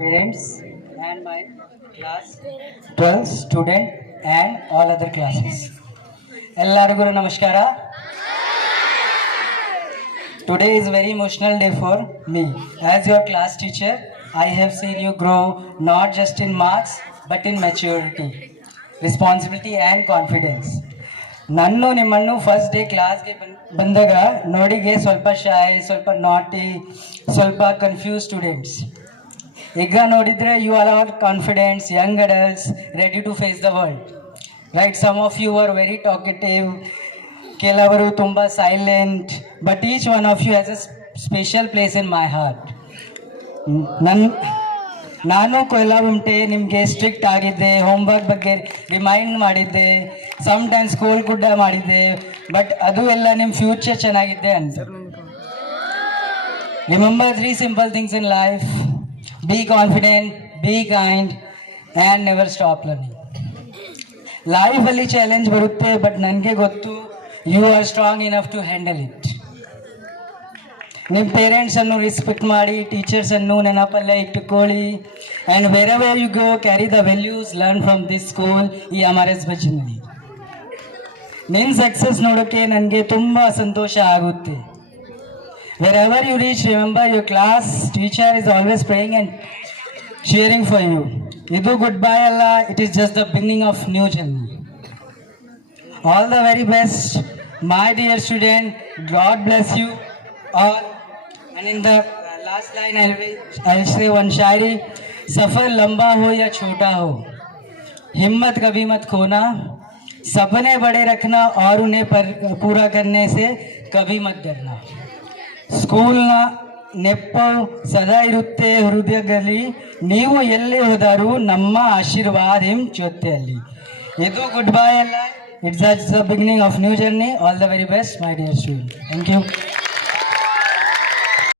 parents and my class 12 student and all other classes. ಎಲ್ಲರಿಗೂ ನಮಸ್ಕಾರ. Today is very emotional day for me. As your class teacher, I have seen you grow not just in marks but in maturity, responsibility and confidence. ನಾನು ನಿಮ್ಮನ್ನು first day ಕ್ಲಾಸ್ಗೆ ಬಂದಾಗ ನೋಡಿಗೆ ಸ್ವಲ್ಪ ಶೈ, ಸ್ವಲ್ಪ ನಾಟಿ, ಸ್ವಲ್ಪ ಕನ್ಫ್ಯೂಸ್ ಸ್ಟೂಡೆಂಟ್ಸ್. ಈಗ ನೋಡಿದ್ರೆ you are all confidents, young adults, ready to face the world. Right, some of you are very talkative, ಕೆಲವರು ತುಂಬ silent, but each one of you has a special place in my heart. ನಾನು ಕೆಲವುಂಟೆ ನಿಮಗೆ ಸ್ಟ್ರಿಕ್ಟ್ ಆಗಿದ್ದೆ, ಹೋಮ್ವರ್ಕ್ ಬಗ್ಗೆ ರಿಮೈಂಡ್ ಮಾಡಿದ್ದೆ, some times school ಕೂಡ ಮಾಡಿದ್ದೆ, ಬಟ್ ಅದು ಎಲ್ಲ ನಿಮ್ಮ ಫ್ಯೂಚರ್ ಚೆನ್ನಾಗಿದ್ದೆ ಅಂತ. ರಿಮೆಂಬರ್ 3 simple things in life: be confident, be kind and never stop learning. ಲೈಫಲ್ಲಿ ಚಾಲೆಂಜ್ ಬರುತ್ತೆ, ಬಟ್ ನನಗೆ ಗೊತ್ತು you are strong enough to handle it. ನಿಮ್ಮ ಪೇರೆಂಟ್ಸನ್ನು ರೆಸ್ಪೆಕ್ಟ್ ಮಾಡಿ, ಟೀಚರ್ಸನ್ನು ನೆನಪಲ್ಲೇ ಇಟ್ಟುಕೊಳ್ಳಿ, and wherever you go carry the values learn from this school ಈ MRS ಬಜ್ಜಿನಲ್ಲಿ. ನಿನ್ನ ಸಕ್ಸಸ್ ನೋಡೋಕ್ಕೆ ನನಗೆ ತುಂಬ ಸಂತೋಷ ಆಗುತ್ತೆ. Wherever you reach, remember your class teacher is always praying and cheering for you. Idu goodbye alla, it is just the beginning of new journey. All the very best, my dear student. God bless you all. And in the last line, I'll say one shairi: सफर लंबा हो या छोटा हो, हिम्मत कभी मत खोना, सपने बड़े रखना और उन्हें पूरा करने से कभी मत डरना. ಸ್ಕೂಲ್ನ ನೆಪ ಸದಾ ಇರುತ್ತೆ ಹೃದಯದಲ್ಲಿ, ನೀವು ಎಲ್ಲಿ ಹೋದರೂ ನಮ್ಮ ಆಶೀರ್ವಾದ ನಿಮ್ಮ ಜೊತೆಯಲ್ಲಿ. ಇದು ಗುಡ್ ಬೈ ಅಲ್ಲ, it's the beginning of new journey. All the very best my dear student. Thank you.